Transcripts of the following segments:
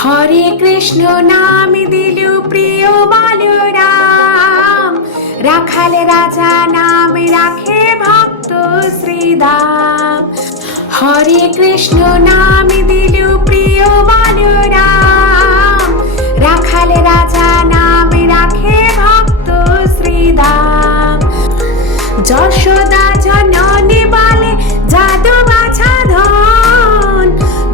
হরে কৃষ্ণ নাম দিল প্রিয় বলরাম, রাখাল রাজা নাম রাখে ভক্ত শ্রীদাম। হরে কৃষ্ণ নাম দিল প্রিয় বলরাম, রাখাল রাজা নাম রাখে ভক্ত শ্রীদাম। যশোদা জননী বলে জাদু বাছা ধন,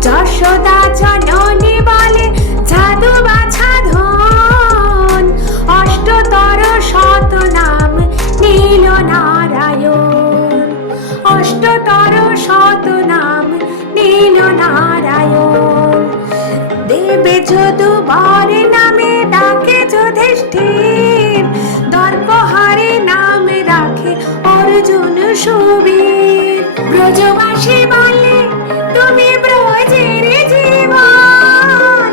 যশোদা জননী বলে জাদু বাছা ধন। অষ্টতর শত নাম নীল নারায়ণ, অষ্টতর শত নাম নীল নারায়ণ। দেবে যদুবর নামে ডাকে যুধিষ্ঠির, দর্পহারে নাম রাখে অর্জুন সুবীর। ব্রজবাসী বলে তুমি ব্রজের জীবন,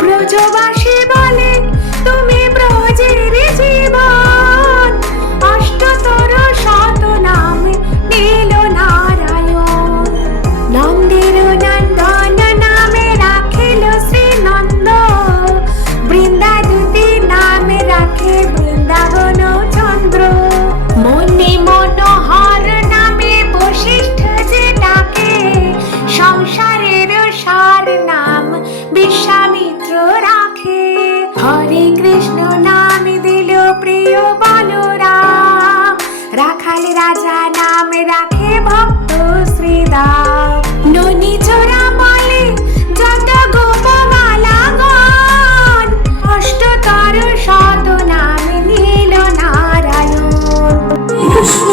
ব্রজবাসী বলে তুমি ব্রজের জীবন। অষ্টতর শত নাম নীল নারায়ণ। নন্দের নন্দন নামে রাখিল শ্রীনন্দ, বৃন্দাদূতি নামে রাখে বৃন্দাবন চন্দ্র। মনে মনোহর নামে বশিষ্ঠ যে ডাকে, সংসারের সার নাম বিশ্বামিত্র রাখে। হরে কৃষ্ণ নাম দিল প্রিয় বলরাম, রাখাল রাজা নাম রাখে ভক্ত শ্রীদাম। ননী চোরা বলে যত গোপবালাগণ, অষ্টতর শত নাম নীল নারায়ণ। কৃষ্ণ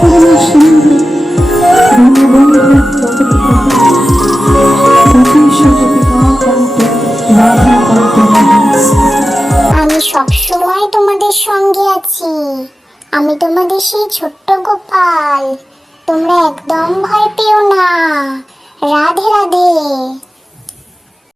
পরমানন্দ দীনবন্ধু আমি সবসময় তোমাদের সঙ্গে আছি, আমি তোমাদের সেই ছোট্ট গোপাল। তোমরা একদম ভয় পেও না। রাধে রাধে।